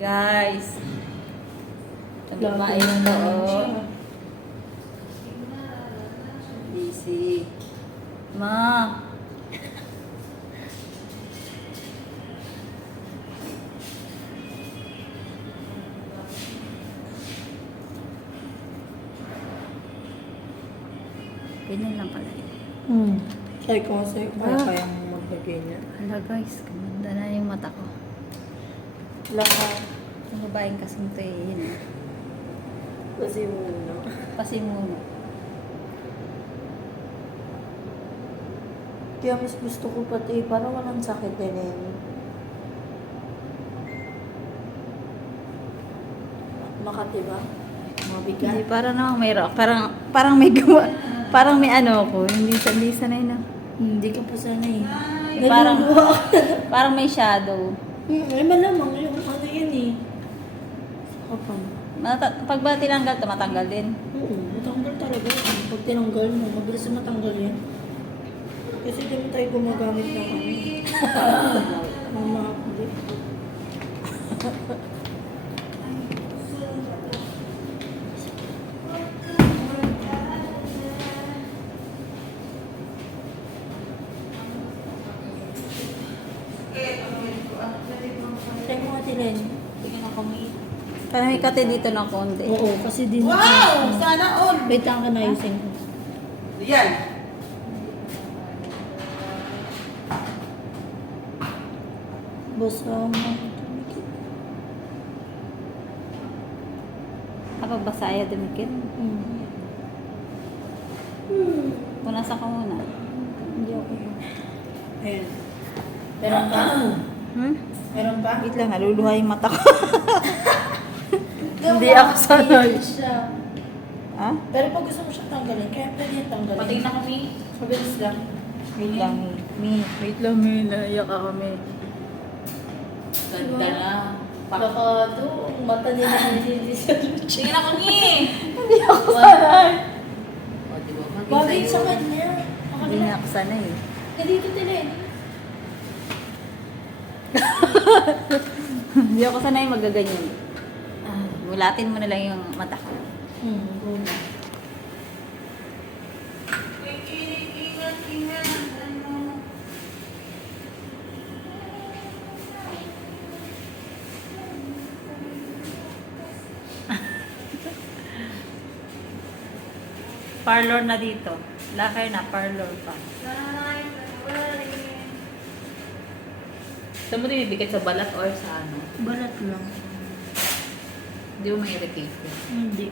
Guys. Ang babae yung loob. Busy. Ma. Ganyan lang pala yun. Sabi ko sa'yo, kaya mo maglagay niya. Hala guys, ganda na yung mata ko. Lahat. Ang babaeng kasing to eh, yun. Kasi muna. Pasimuno. Kaya mas gusto ko pati, para walang sakit din eh. Makati ba? Mabigat? Hindi, parang namang may rock. Parang may gawa. Parang may ano ako. Hindi sanay na. Hindi ka pa sanay. Parang may shadow. Ay, malamang yung ano yan eh. Kapag. Pag ba tinanggal, matanggal din. Oo, matanggal talaga. Pag tinanggal mo, mabilis na matanggal yan. Kasi dami tayo gumagamit ng ano. Ng mga kulit. Try mo nga Tilen. Bigyan ako may. Parang may kate dito ng konti. Oo, kasi din. Wow! Sana all! Wait lang ka na ayusin ko. Yan. Basta mo. Apa basa ayaw dumikit? Punasan ka muna. Hindi ako. Ayan. Meron pa? Hmm? Meron pa? Wait lang, naluluha yung mata ko. Hindi ako sanay. Siya. Ha? Pero pag gusto mo siya tanggalin, kaya pwede yung tanggalin. Patingin na kami. Mabilis lang. Wait lang, Wait lang, naiyak ako, Mi. Ganda na. Baka doon, mata nila hindi sa luchi. Tingin ako ni! Hindi ako sanay. O, diba? Bagay sa kanya. Hindi na ako sanay. Dito Tilen. Hindi ako sanay magaganyan. Mulatin mo na lang yung mata ko. Parlor na dito. Lakay na, parlor pa. Saan mo dinibigay sa balat or sa ano? Balat lang. Hindi mo ma-irritate ko. Hindi.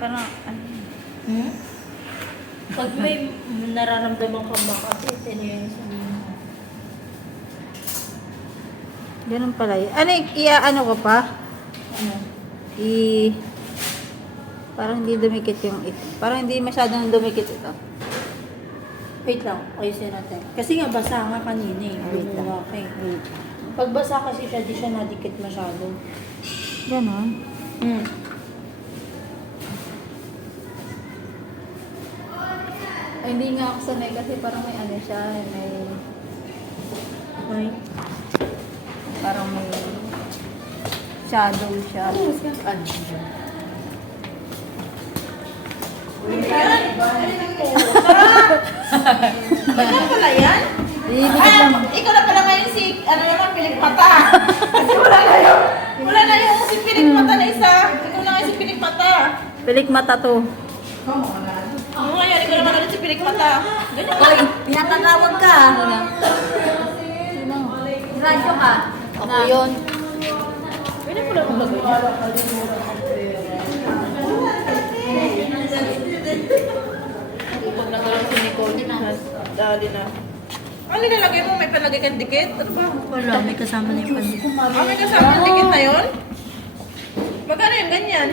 Parang, ano yun? Pag may nararamdaman ka ba kasi tinayin sa Ganun pala yun. Ano, ano ko pa? ano? Parang hindi dumikit yung ito. Parang hindi masyadong dumikit ito. Wait lang, ayusin natin. Kasi nga basa nga kanina eh. Wait lang. Bumuha ka eh. Pag basa kasi siya, di siya nadikit masyado. Ganon. Ay, hindi nga ako sanay kasi parang may ano siya, Ay. parang may shadow siya. Ano pala yan? Didikit lang. Ikaw na pala ngayon si, ano naman, Pilik Mata. Kasi wala na yung si Pilik Mata na isa. Ikaw na ngayon si Pilik Mata. Pilik mata to. Oo ngayon, ikaw naman ulit si Pilik Mata. Ganyan ka. Hoy, pinapatawag ka. Radyo ka. Ako yun. Pwede mo lang maglagay. Pag nagalang si Nicole, dali na. Ano nilalagay mo? May palagay kang dikit? Ano ba? Wala, may kasama na yung pandikit. May kasama yung dikit na yun? Magkano yung ganyan?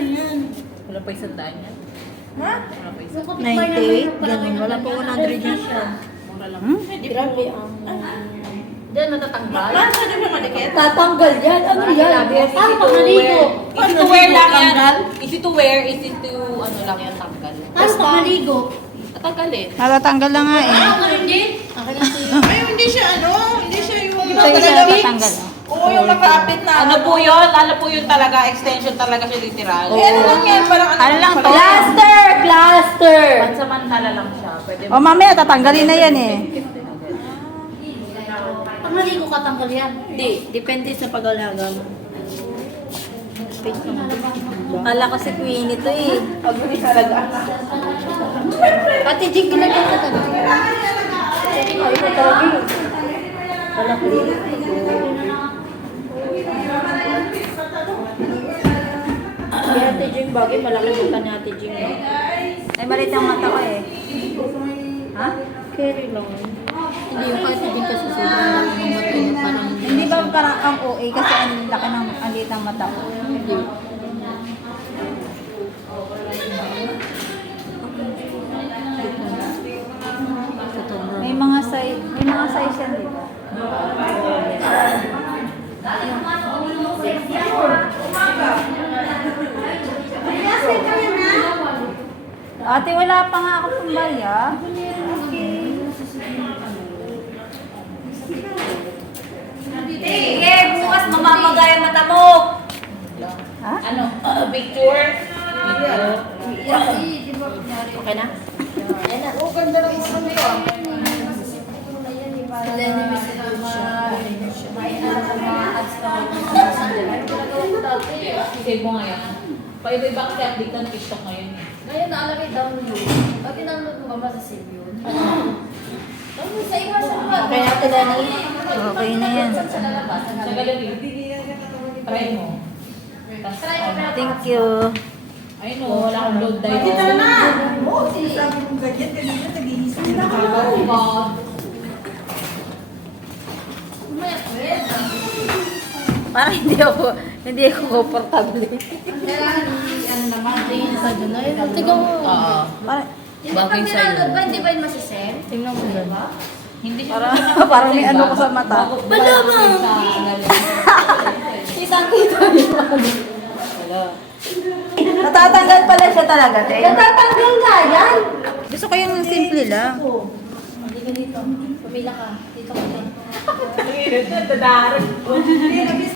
Wala pa isang daan yan. Ha? Wala pa isang. 98, ganun. Wala pa 100 yan siya. Mura lang. Grabe ang... Diyan matatanggal? Bakit na ba madikit? Tatanggal yan. Ano yan? Parang pangalito. Easy to wear lang yan. Easy to wear, easy to ano lang yan tanggal. Paano ka maligo? Tatanggalin. Natatanggal lang nga eh. Ako rin din. Ay, hindi siya hindi siya yung Ito yung siya natatanggal. Oo, yung nakaapit na. Ano po yun talaga, extension talaga siya literal. Eh, ano lang yan, parang Ano lang to? Plaster! Plaster! Pansamantala lang siya. Pwede O mamaya, tatanggalin na yan eh. Pag maligo ka, tanggal yan. Hindi. Depende sa pag-alaga mo. Kala ko si Queenie to eh. Pag-uwi talaga. Pati Jing ginagyan ka talaga. Ay, ito talaga. Wala ko rin. Si Ate Jing bagay, malaki mata ni Ate Jing. Ay, malit ang mata ko eh. Ha? Carry lang. Hindi yung Ate Jing kasi sobrang laki ng mata niya. Parang Hindi ba parang ang OA kasi ang laki ng ang liit ng mata ko? hindi. May mga size yan, di ba? Ate, wala pa nga ako pumbaya. Sige, bukas mamamagay ang mata mo. Ha? Ano? Picture? Okay na? Ayan na. Oh, ganda ng isa mo yun. Save mo ngayon. Paiba-iba kasi update ng TikTok ngayon. Ngayon naalagay download. Pag in-download mo ba masasave yun? Sa iba sa mga. Okay na ito, Dani. Okay na yan. Sa lalabas. Sa gallery. Try mo. Try mo na. Thank you. Ay no, wala akong load dahil. Umaya ko yun. Parang hindi ako comfortable. Kailangan ano naman, tingin sa dun. Tigaw mo. Oo. Parang, Hindi pag Bagay sa'yo. nilaload ba, hindi ba yun masasave? tingnan mo ba? Hindi siya Parang may ano ko sa mata. Wala mo! Kitang-kita niyo. Natatanggal pala siya talaga, te. Natatanggal nga yan. Gusto ko yung simple lang. Hindi ka dito. Pumila ka. Dito ka. Dadarag.